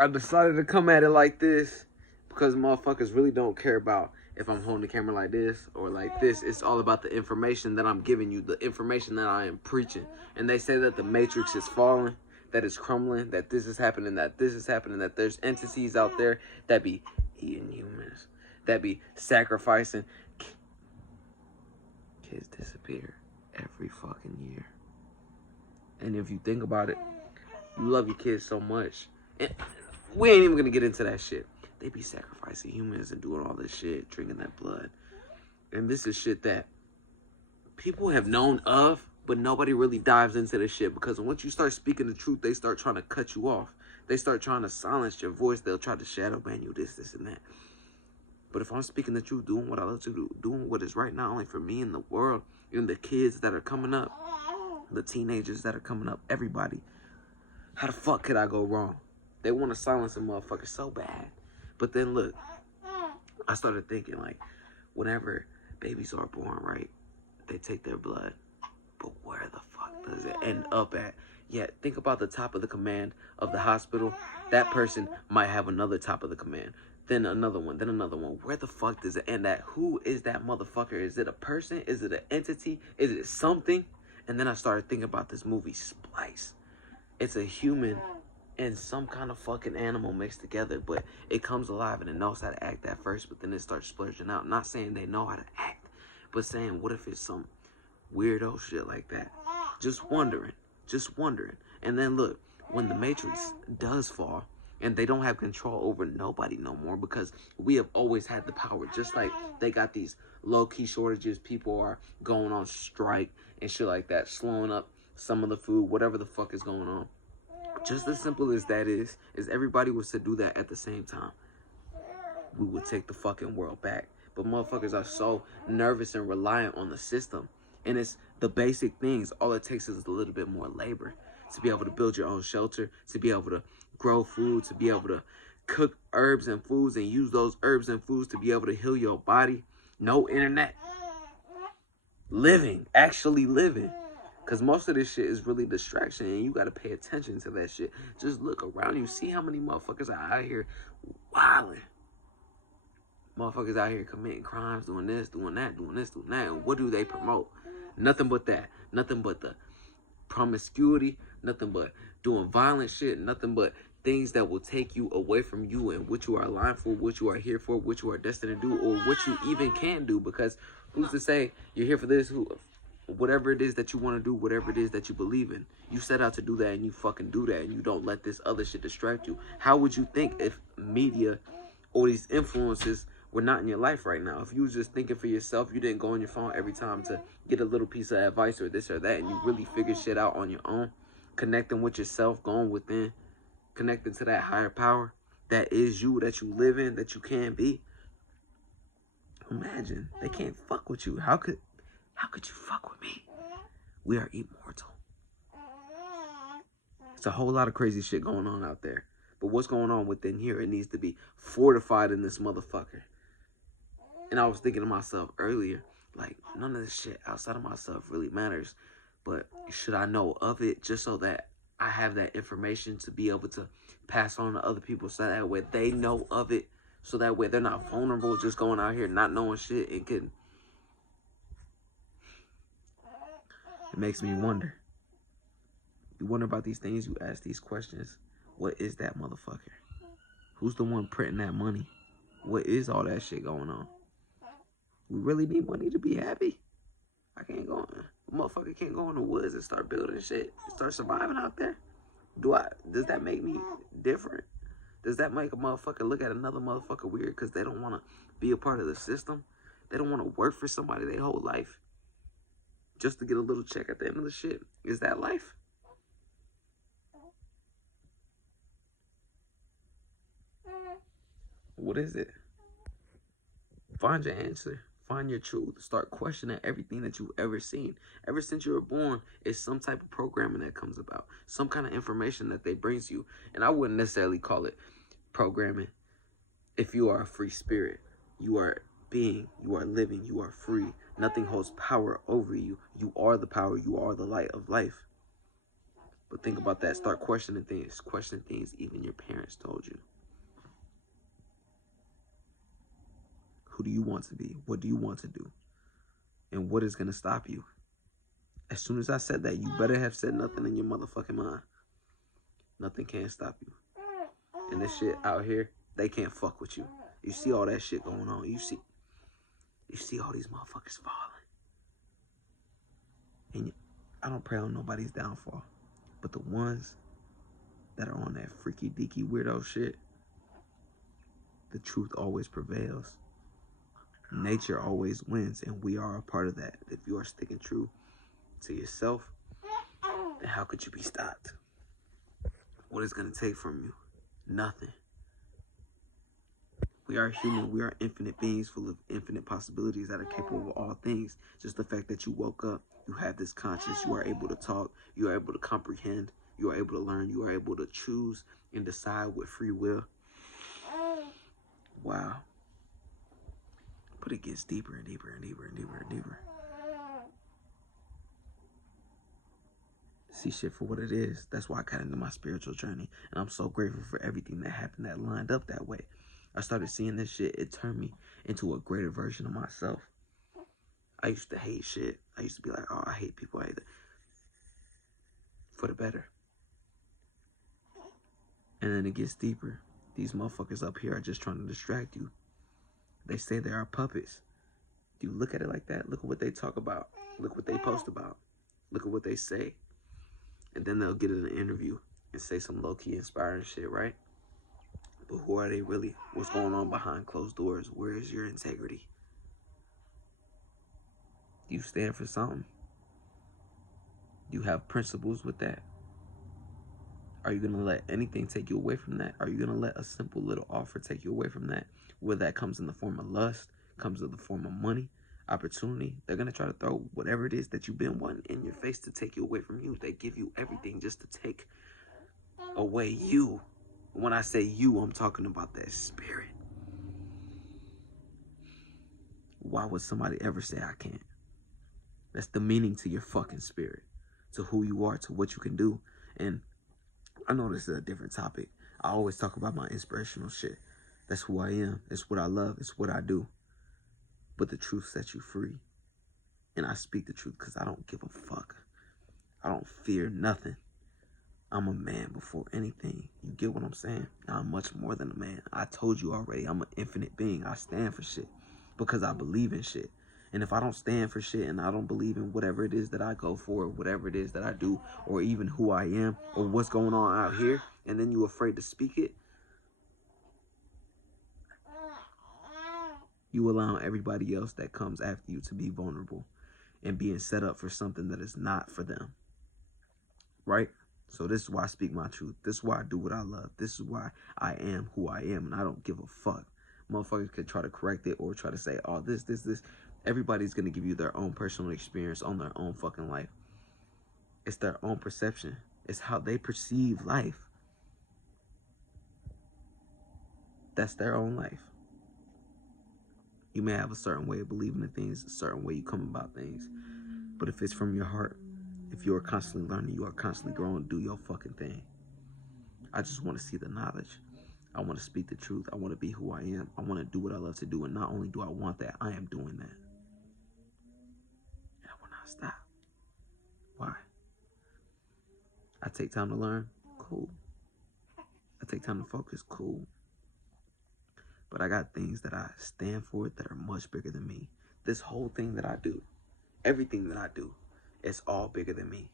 I decided to come at it like this because motherfuckers really don't care about if I'm holding the camera like this or like this. It's all about the information that I'm giving you, the information that I am preaching. And they say that the matrix is falling, that it's crumbling, that this is happening, that this is happening, that there's entities out there that be eating humans, that be sacrificing. Kids disappear every fucking year. And if you think about it, you love your kids so much. And we ain't even gonna get into that shit. They be sacrificing humans and doing all this shit, drinking that blood. And this is shit that people have known of, but nobody really dives into this shit because once you start speaking the truth, they start trying to cut you off. They start trying to silence your voice. They'll try to shadow ban you, this, and that. But if I'm speaking the truth, doing what I love to do, doing what is right, not only for me and the world, and the kids that are coming up, the teenagers that are coming up, everybody, how the fuck could I go wrong? They want to silence a motherfucker so bad. But then look, I started thinking like, whenever babies are born, right, they take their blood. But where the fuck does it end up at? Yeah, think about the top of the command of the hospital. That person might have another top of the command. Then another one, then another one. Where the fuck does it end at? Who is that motherfucker? Is it a person? Is it an entity? Is it something? And then I started thinking about this movie, Splice. It's a human and some kind of fucking animal mixed together, but it comes alive and it knows how to act at first, but then it starts splurging out. Not saying they know how to act, but saying, what if it's some weirdo shit like that? Just wondering. And then look, when the Matrix does fall, and they don't have control over nobody no more because we have always had the power. Just like they got these low-key shortages, people are going on strike and shit like that, slowing up some of the food, whatever the fuck is going on. Just as simple as that is everybody was to do that at the same time, we would take the fucking world back. But motherfuckers are so nervous and reliant on the system. And it's the basic things. All it takes is a little bit more labor to be able to build your own shelter, to be able to grow food, to be able to cook herbs and foods and use those herbs and foods to be able to heal your body. No internet. Actually living. Because most of this shit is really distraction and you got to pay attention to that shit. Just look around you. See how many motherfuckers are out here wilding. Motherfuckers out here committing crimes, doing this, doing that, doing this, doing that. And what do they promote? Nothing but that. Nothing but the promiscuity. Nothing but doing violent shit. Nothing but things that will take you away from you and what you are aligned for, what you are here for, what you are destined to do, or what you even can do. Because who's to say you're here for this? Whatever it is that you want to do, whatever it is that you believe in, you set out to do that and you fucking do that and you don't let this other shit distract you. How would you think if media or these influences were not in your life right now? If you was just thinking for yourself, you didn't go on your phone every time to get a little piece of advice or this or that, and you really figure shit out on your own, connecting with yourself, going within, connecting to that higher power that is you, that you live in, that you can be. Imagine they can't fuck with you. How could you fuck with me? We are immortal. It's a whole lot of crazy shit going on out there. But what's going on within here, it needs to be fortified in this motherfucker. And I was thinking to myself earlier, like, none of this shit outside of myself really matters. But should I know of it just so that I have that information to be able to pass on to other people so that way they know of it? So that way they're not vulnerable, just going out here not knowing shit and getting... It makes me wonder. You wonder about these things, you ask these questions. What is that motherfucker? Who's the one printing that money? What is all that shit going on? We really need money to be happy? I can't go on. A motherfucker can't go in the woods and start building shit, start surviving out there. Does that make me different? Does that make a motherfucker look at another motherfucker weird because they don't want to be a part of the system? They don't want to work for somebody their whole life just to get a little check at the end of the shit? Is that life? What is it? Find your answer. Find your truth. Start questioning everything that you've ever seen. Ever since you were born, it's some type of programming that comes about. Some kind of information that they bring to you. And I wouldn't necessarily call it programming. If you are a free spirit, you are being, you are living, you are free. Nothing holds power over you. You are the power. You are the light of life. But think about that. Start questioning things. Question things even your parents told you. Who do you want to be? What do you want to do? And what is going to stop you? As soon as I said that, you better have said nothing in your motherfucking mind. Nothing can stop you. And this shit out here, they can't fuck with you. You see all that shit going on. You see all these motherfuckers falling. And I don't pray on nobody's downfall. But the ones that are on that freaky deaky weirdo shit, the truth always prevails. Nature always wins, and we are a part of that. If you are sticking true to yourself, then how could you be stopped? What is going to take from you? Nothing. We are human. We are infinite beings full of infinite possibilities that are capable of all things. Just the fact that you woke up, you have this conscience, you are able to talk, you are able to comprehend, you are able to learn, you are able to choose and decide with free will. Wow. But it gets deeper and deeper and deeper and deeper and deeper. See shit for what it is. That's why I got into my spiritual journey. And I'm so grateful for everything that happened that lined up that way. I started seeing this shit. It turned me into a greater version of myself. I used to hate shit. I used to be like, oh, I hate people. I hate that. For the better. And then it gets deeper. These motherfuckers up here are just trying to distract you. They say they are puppets. Do you look at it like that? Look at what they talk about. Look what they post about. Look at what they say. And then they'll get in an interview and say some low-key inspiring shit, right? But who are they really? What's going on behind closed doors? Where is your integrity? Do you stand for something? Do you have principles with that? Are you going to let anything take you away from that? Are you going to let a simple little offer take you away from that? Whether that comes in the form of lust, comes in the form of money, opportunity, they're going to try to throw whatever it is that you've been wanting in your face to take you away from you. They give you everything just to take away you. When I say you, I'm talking about that spirit. Why would somebody ever say I can't? That's the meaning to your fucking spirit, to who you are, to what you can do. And I know this is a different topic. I always talk about my inspirational shit. That's who I am. It's what I love. It's what I do. But the truth sets you free. And I speak the truth because I don't give a fuck. I don't fear nothing. I'm a man before anything. You get what I'm saying? I'm much more than a man. I told you already, I'm an infinite being. I stand for shit because I believe in shit. And if I don't stand for shit and I don't believe in whatever it is that I go for, whatever it is that I do, or even who I am, or what's going on out here, and then you're afraid to speak it, you allow everybody else that comes after you to be vulnerable and being set up for something that is not for them. Right? So this is why I speak my truth. This is why I do what I love. This is why I am who I am, and I don't give a fuck. Motherfuckers could try to correct it or try to say, oh, this. Everybody's going to give you their own personal experience on their own fucking life. It's their own perception. It's how they perceive life. That's their own life. You may have a certain way of believing in things, a certain way you come about things. But if it's from your heart, if you are constantly learning, you are constantly growing, do your fucking thing. I just want to see the knowledge. I want to speak the truth. I want to be who I am. I want to do what I love to do. And not only do I want that, I am doing that. And I will not stop. Why? I take time to learn. Cool. I take time to focus. Cool. But I got things that I stand for that are much bigger than me. This whole thing that I do, everything that I do, it's all bigger than me.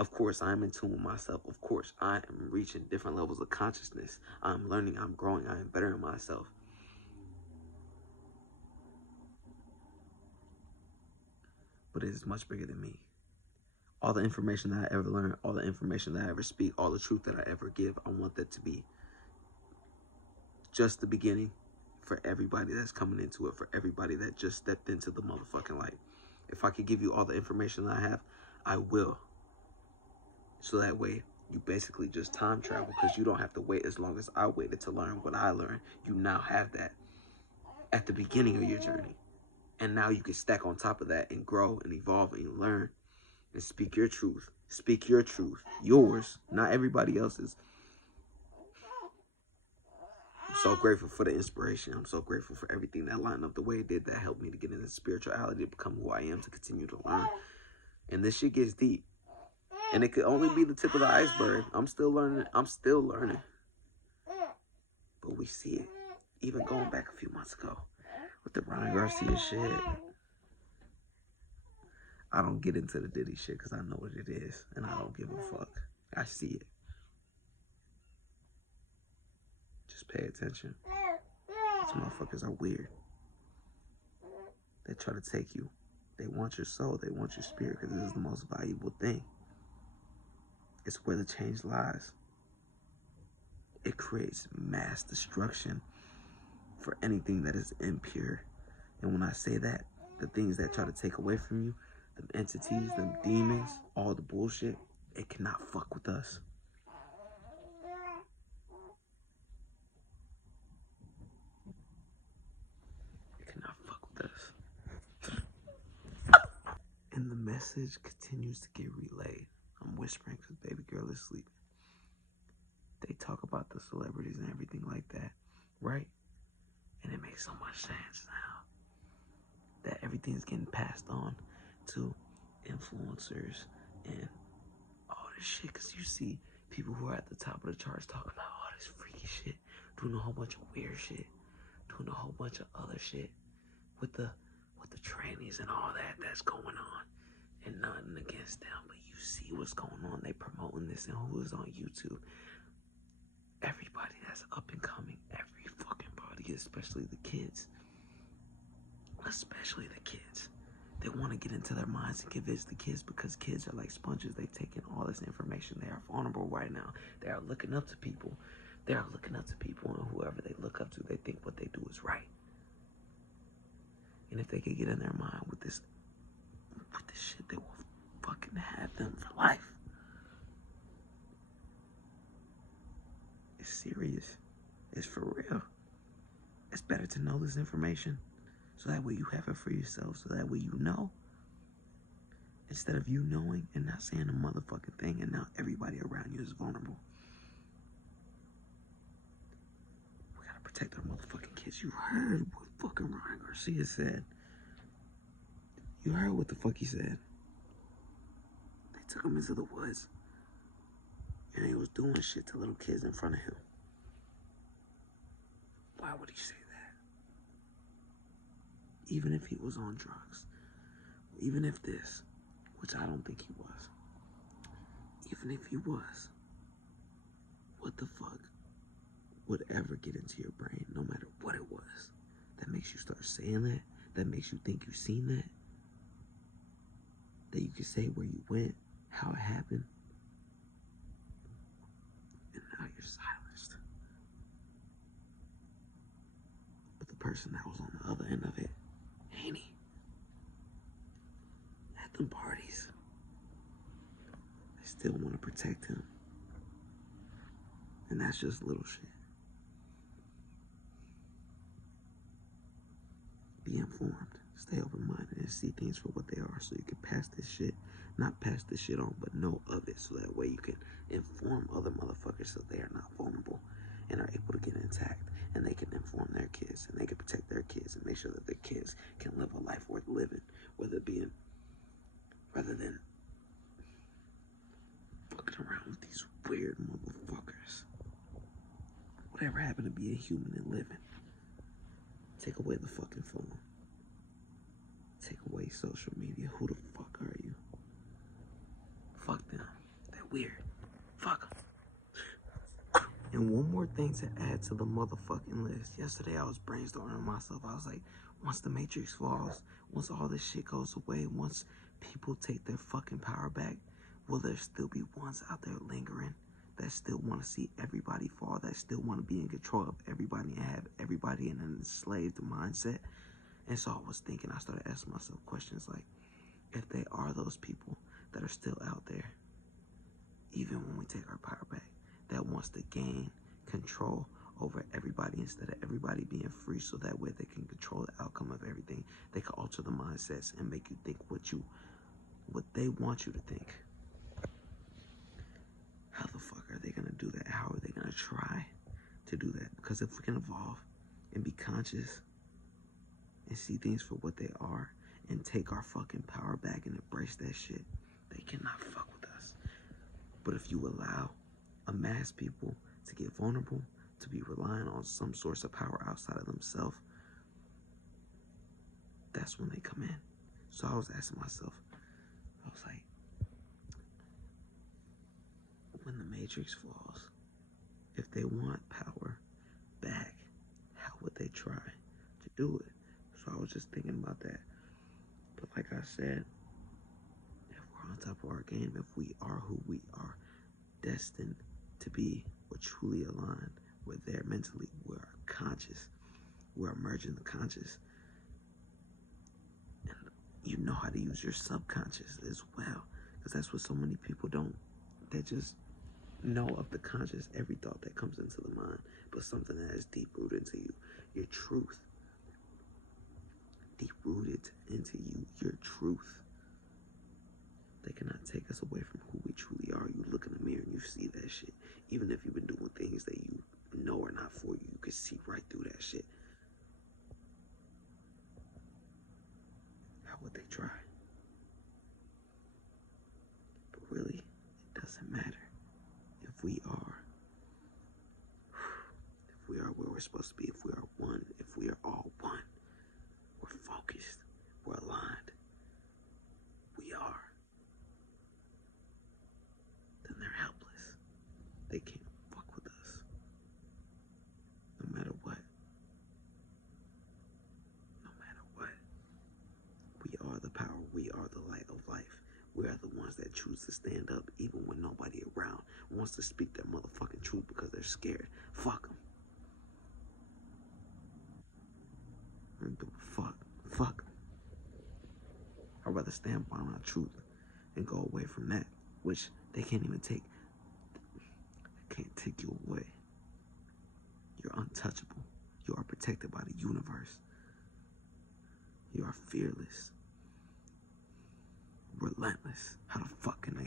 Of course, I'm in tune with myself. Of course, I am reaching different levels of consciousness. I'm learning, I'm growing, I am bettering myself. But it is much bigger than me. All the information that I ever learn, all the information that I ever speak, all the truth that I ever give, I want that to be just the beginning for everybody that's coming into it, for everybody that just stepped into the motherfucking light. If I could give you all the information that I have, I will. So that way, you basically just time travel because you don't have to wait as long as I waited to learn what I learned. You now have that at the beginning of your journey. And now you can stack on top of that and grow and evolve and learn and speak your truth Speak your truth. Yours, not everybody else's. I'm so grateful for the inspiration. I'm so grateful for everything that lined up the way it did that helped me to get into spirituality, to become who I am, to continue to learn. And this shit gets deep. And it could only be the tip of the iceberg. I'm still learning. But we see it. Even going back a few months ago with the Ryan Garcia shit. I don't get into the Diddy shit because I know what it is. And I don't give a fuck. I see it. Just pay attention. These motherfuckers are weird. They try to take you. They want your soul. They want your spirit because this is the most valuable thing. It's where the change lies. It creates mass destruction for anything that is impure. And when I say that, the things that try to take away from you, them entities, them demons, all the bullshit, it cannot fuck with us. It cannot fuck with us. And the message continues to get relayed. I'm whispering because baby girl is sleeping. They talk about the celebrities and everything like that, right? And it makes so much sense now that everything's getting passed on to influencers and all this shit. Because you see people who are at the top of the charts talking about all this freaky shit, doing a whole bunch of weird shit, doing a whole bunch of other shit with the trannies and all that's going on. And nothing against them, but you see what's going on. They promoting this, and who is on YouTube? Everybody that's up and coming, every fucking body, especially the kids. Especially the kids. They want to get into their minds and convince the kids because kids are like sponges. They've taken all this information. They are vulnerable right now. They are looking up to people. They are looking up to people, and whoever they look up to, they think what they do is right. And if they could get in their mind with this shit, they will fucking have them for life. It's serious. It's for real. It's better to know this information so that way you have it for yourself, so that way you know. Instead of you knowing and not saying a motherfucking thing, and now everybody around you is vulnerable. We gotta protect our motherfucking kids. You heard what fucking Ryan Garcia said. You heard what the fuck he said. They took him into the woods. And he was doing shit to little kids in front of him. Why would he say that? Even if he was on drugs. Even if this, which I don't think he was. Even if he was, what the fuck would ever get into your brain, no matter what it was, that makes you start saying that? That makes you think you've seen that? That you can say where you went, how it happened? And now you're silenced. But the person that was on the other end of it, ain't he? At them parties, they still want to protect him. And that's just little shit. Be informed. Stay open-minded and see things for what they are so you can pass this shit. Not pass this shit on, but know of it so that way you can inform other motherfuckers so they are not vulnerable and are able to get intact, and they can inform their kids and they can protect their kids and make sure that their kids can live a life worth living, rather than fucking around with these weird motherfuckers. Whatever happened to being human and living? Take away the fucking phone. Take away social media. Who the fuck are you? Fuck them. They're weird. Fuck them. And one more thing to add to the motherfucking list. Yesterday I was brainstorming myself. I was like, once the Matrix falls, once all this shit goes away, once people take their fucking power back, will there still be ones out there lingering that still want to see everybody fall, that still want to be in control of everybody and have everybody in an enslaved mindset? And so I was thinking, I started asking myself questions like, if they are those people that are still out there, even when we take our power back, that wants to gain control over everybody instead of everybody being free, so that way they can control the outcome of everything. They can alter the mindsets and make you think what they want you to think. How the fuck are they gonna do that? How are they gonna try to do that? Because if we can evolve and be conscious and see things for what they are and take our fucking power back and embrace that shit, they cannot fuck with us. But if you allow a mass people to get vulnerable, to be relying on some source of power outside of themselves, that's when they come in. So I was asking myself, I was like, when the Matrix falls, if they want power back, how would they try to do it? So I was just thinking about that. But like I said, if we're on top of our game, if we are who we are destined to be, we're truly aligned, we're there mentally, we're conscious, we're emerging the conscious, and you know how to use your subconscious as well, because that's what so many people don't. They just know of the conscious, every thought that comes into the mind, but something that is deep rooted into you, your truth, deep rooted into you, your truth. They cannot take us away from who we truly are. You look in the mirror and you see that shit. Even if you've been doing things that you know are not for you, you can see right through that shit. How would they try? But really, it doesn't matter. If we are where we're supposed to be, if we are one, if we are all one, we're focused, we're aligned, we are, then they're helpless. They can't fuck with us, no matter what. No matter what. We are the power, we are the light of life. We are the ones that choose to stand up even when nobody around wants to speak their motherfucking truth because they're scared. Fuck them. Fuck. I'd rather stand by my truth and go away from that, which they can't even take. They can't take you away. You're untouchable. You are protected by the universe. You are fearless. Relentless. How the fuck can